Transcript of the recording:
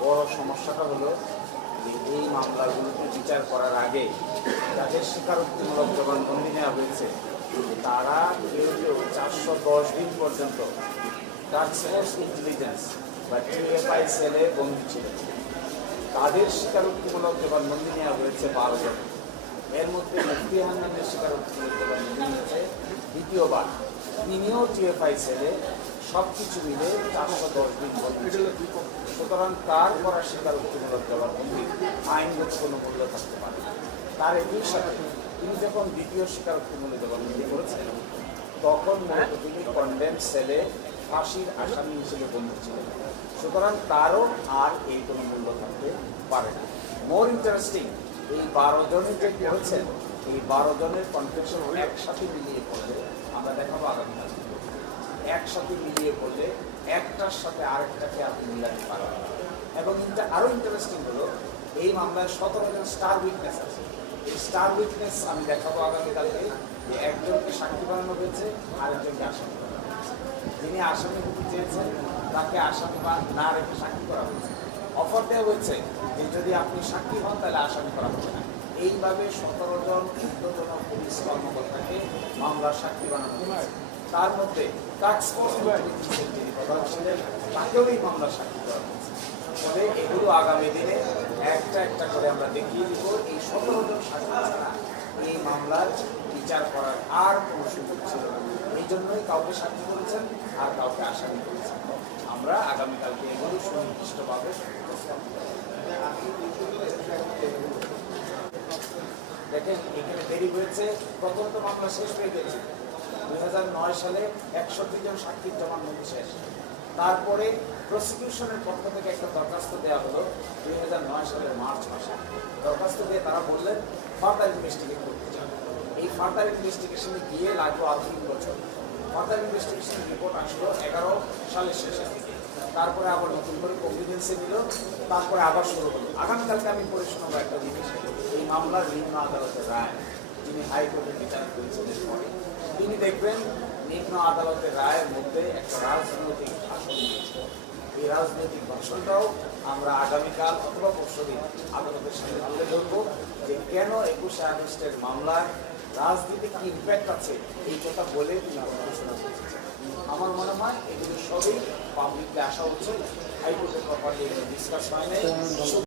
বড় সমস্যাটা হলো যে এই মামলাগুলোকে বিচার করার আগে যাদের স্বীকারোক্তিমূলক জবানবন্দি নেওয়া হয়েছে তারা কেউ কেউ 410 দিন পর্যন্ত টাস্ক ফোর্স ইন্টেলিজেন্স বা টিএফআই সেলে বন্দী ছিলেন। তাদের স্বীকারোক্তিমূলক জবানবন্দি নেওয়া হয়েছে 12 জন। এর মধ্যে মুফতি হান্নানের স্বীকারোক্তিমূলক জবানবন্দি নিয়েছে দ্বিতীয়বার। তিনিও টিএফআই সেলে সব কিছু মিলে 410 দিন বন্দী ছিলেন। সুতরাং তার করা স্বীকারোক্তিমূলক জবানবন্দি আইনগত কোনো মূল্য থাকতে পারে না। তার একই সাথে তিনি যখন দ্বিতীয় স্বীকারোক্তিমূলক জবানবন্দি করেছেন তখন তিনি কন্ডেম সেলে ফাঁসির আসামি হিসেবে বন্দী ছিলেন। সুতরাং তারও আর এই কোনো মূল্য থাকতে পারে না। মোর ইন্টারেস্টিং, এই 12 জনে যে করেছেন এই 12 জনের কনফেশন একসাথে মিলিয়ে পড়লে আমরা দেখাবো আগামীকাল একসাথে মিলিয়ে পড়লে একটার সাথে আরেকটাকে আপনি মিলাতে পারবেন। এবং আরও ইন্টারেস্টিং হলো এই মামলায় 17 জন স্টার উইটনেস আছে। এই স্টার উইটনেস আমি দেখাবো আগামীকালকে যে একজনকে সাক্ষী বানানো হয়েছে আরেকজনকে আসামি করা হয়েছে। যিনি আসামি হতে চেয়েছেন তাকে আসামি না রেখে সাক্ষী করা হয়েছে। অফার দেওয়া হয়েছে যে যদি আপনি সাক্ষী হন তাহলে আসামি করা হবে না। এইভাবে 17 জন ঊর্ধ্বতন পুলিশ কর্মকর্তাকে মামলার সাক্ষী বানানো হয়েছে। তার মধ্যে টাস্ক ফোর্স যিনি প্রধান ছিলেন তাকেও এই মামলার সাক্ষী করা হয়েছে। ফলে এগুলো আগামী দিনে একটা একটা করে আমরা দেখিয়ে দিব। এই 17 জন সাক্ষী ছাড়া এই মামলার বিচার করার আর কোনো সুযোগ ছিল না। এই জন্যই কাউকে সাক্ষী করেছেন আর কাউকে আসামি করেছেন। আমরা আগামীকালকে এগুলো সুনির্দিষ্টভাবে দেখেন এখানে দেরি হয়েছে। প্রথম তো মামলা শেষ হয়ে গেছে 2009 সালে 61 জন সাক্ষীর জবানবন্দি শেষ। তারপরে প্রসিকিউশনের পক্ষ থেকে একটা দরখাস্ত দেওয়া হলো 2009 সালের মার্চ মাসে। দরখাস্ত দিয়ে তারা বললেন ফার্দার ইনভেস্টিগেট করতে চান। এই ফার্দার ইনভেস্টিগেশনে গিয়ে লাগলো আরো 3 বছর। ফার্দার ইনভেস্টিগেশন রিপোর্ট আসলো 11 সালের শেষের দিকে। তারপরে আবার নতুন করে কনফিডেন্সে দিল, তারপরে আবার শুরু হলো। আগামীকালকে আমি পড়ে শোনাবো একটা জিনিস, এই মামলার নিম্ন আদালতের রায় যিনি হাইকোর্টের বিচার করেছেন পরে তিনি দেখবেন নিম্ন আদালতের রায়ের মধ্যে একটা রাজনৈতিক ভাষণ দিয়েছে। এই রাজনৈতিক ভাষণটাও আমরা আগামীকাল অথবা পরশুদিন আদালতের সামনে তুলে ধরবো যে কেন 21 আগস্টের মামলায় রাজনীতিক ইম্প্যাক্ট আছে এই কথা বলে তিনি ঘোষণা করেছেন। আমার মনে হয় এগুলো সবই পাবলিককে আসা উচিত। হাইকোর্টের ব্যাপারে ডিসকাস হয় নাই।